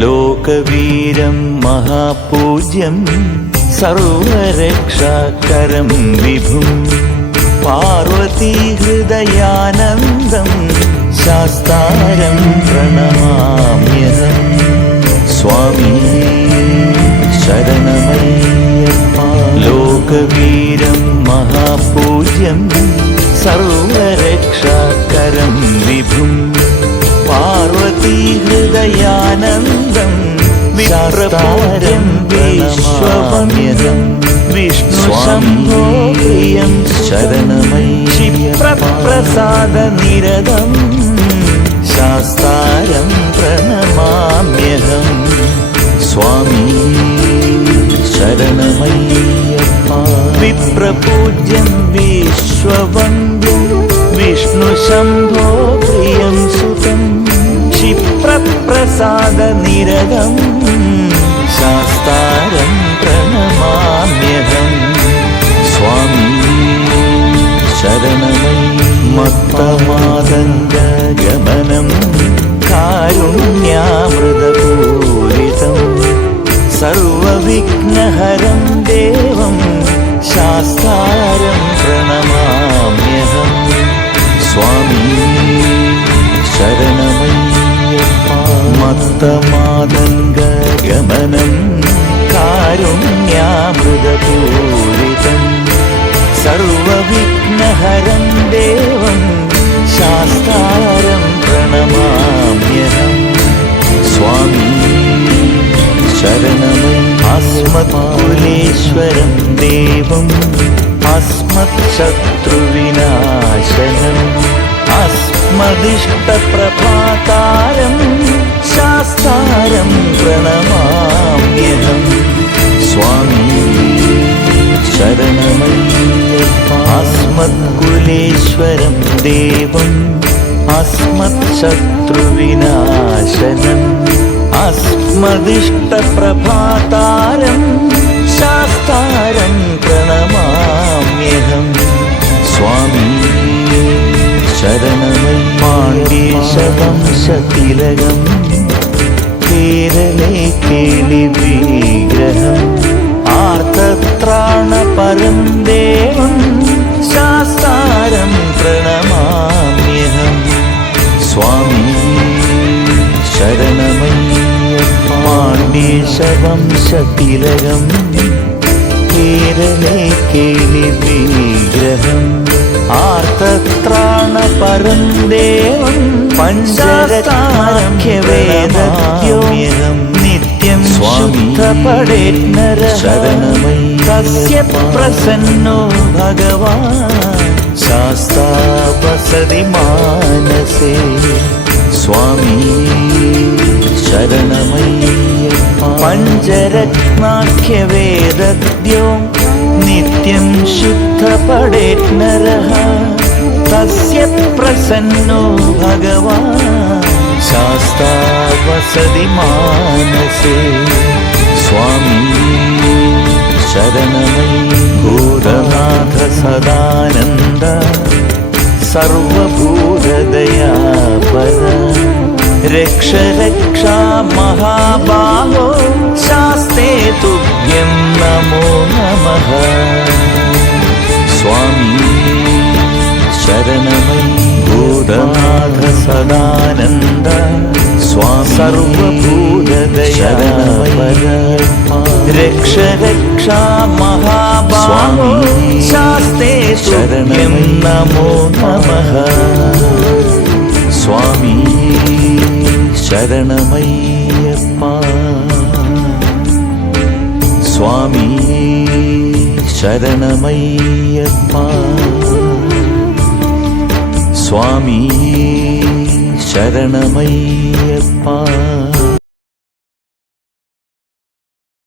ലോകവീരം മഹാപൂജ്യം സർവരക്ഷാകരം വിഭും പാർവതീഹൃദയാനന്ദം ശാസ്താരം പ്രണമാമ്യഹം. സ്വാമി ശരണമയ്യപ്പ. ലോകവീരം മഹാപൂജ്യം സർവരക്ഷാകരം വിഭും പാർവതീഹൃദയാനന്ദം ശാസ്താരം വിശ്വവമ്യഹം. വിഷ്ണു ശംഭോ പ്രിയം ശരണമയ്യപ്രസാദ നിരതം ശാസ്താരം പ്രണമാമ്യഹം. സ്വാമി ശരണമയ്യപ്പ. വിപ്രപൂജ്യം വിശ്വവന്ദ്യം വിഷ്ണു ശംഭോ പ്രിയം സുതം ക്ഷിപ്രപ്രസാദ നിരതം ശാസ്താരം പ്രണമാമ്യഹം. സ്വാമി ശരണമയ്യപ്പ. കാരുണ്യാമൃതപൂരിതം സർവവിഘ്നഹരം ദേവം ശാസ്താരം പ്രണമാമ്യഹം. സ്വാമി ശരണമയ്യപ്പ. മത്തമാതംഗഗമനം കാരുണ്യാമൃതപൂരിതം സർവവിഘ്നഹരം ദേവം ശാസ്താരം പ്രണമാമ്യഹം. സ്വാമി ശരണമയ്യപ്പ. അസ്മത്കുലേശ്വരം ദേവം അസ്മത്ശത്രുവിനാശനം അസ്മദിഷ്ടപ്രഭാതാരം ശാസ്താരം പ്രണമാമ്യഹം. സ്വാമി ശരണമയ്യപ്പ. അസ്മത്കുലേശ്വരം ദേവം അസ്മത്ശത്രുവിനാശനം അസ്മദിഷ്ടപ്രഭാതാരം ശാസ്താരം പ്രണമാമ്യഹം. സ്വാമി ശരണമയ്യപ്പ. പാണ്ഡ്യേശവംശതിലകം കേരളേ കേളിവിഗ്രഹം ആർത്തത്രാണപരം ദേവം ശാസ്താരം പ്രണമാമ്യഹം. സ്വാമി ശരണമയ്യപ്പ. പാണ്ഡ്യേശവംശതിലകം കേരളേ കേളിവിഗ്രഹം ആർത്തത്രാണപരം ദേവം പഞ്ചരത്നാഖ്യവേദദ്യോമ്യഹം നിത്യം ശുദ്ധപടേന്നര ശരണമയ്യപ്പ. തസ്യ പ്രസന്നോ ഭഗവാൻ ശാസ്താ വസതി മാനസേ. സ്വാമി ശരണമയ്യപ്പ. പഞ്ചരത്നാഖ്യവേദദ്യോ നിത്യം ശുദ്ധപടേന്നരഃ തസ്യ പ്രസന്നോ ഭഗവാൻ ശാസ്താ വസതി മാനസേ. സ്വാമി ശരണമയ്യപ്പ. ഭൂതനാഥ സദാനന്ദ സർവഭൂതദയാപര രക്ഷ രക്ഷാ മഹാബാഹോ ശാസ്തേ തുഭ്യം നമോ നമഃ. സ്വാമി ശരണമയ്യപ്പ. ഭൂതനാഥ സദാനന്ദ സ്വാമി സർവഭൂതദയാപര രക്ഷ രക്ഷാ മഹാബാഹോ ശാസ്തേ തുഭ്യം നമോ നമഃ. സ്വാമി ശരണമയ്യപ്പ. സ്വാമി ശരണമയ്യപ്പ. സ്വാമി ശരണമയ്യപ്പ.